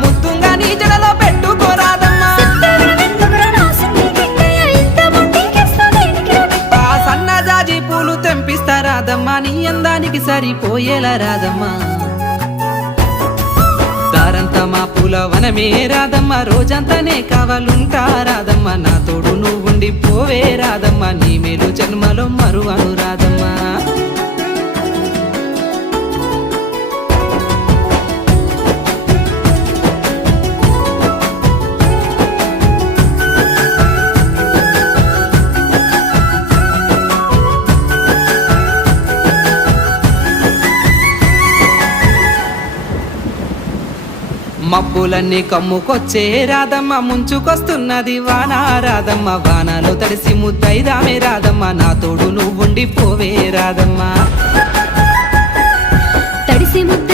ముద్దుంగా నీ జడలో పెట్టుకోరాదమ్మా ఆ సన్నజాజి పూలు తెంపిస్తారాదమ్మా నీ అందానికి సరిపోయేలా రాదమ్మా దారంతా మా పూల వనమే రాదమ్మా రోజంతానే కావాలుంటా రాదమ్మా నా తోడు నువ్వుండి పోవే రాదమ్మా నీ మేలు జన్మలో మరువను రాదమ్మా మబ్బులన్నీ కమ్ముకొచ్చే రాదమ్మ ముంచుకొస్తున్నది వాన రాదమ్మ వానలో తడిసి ముద్దైదామే రాదమ్మ నా తోడు నువ్వుండి పోవే రాదమ్మ తడిసి ముద్ద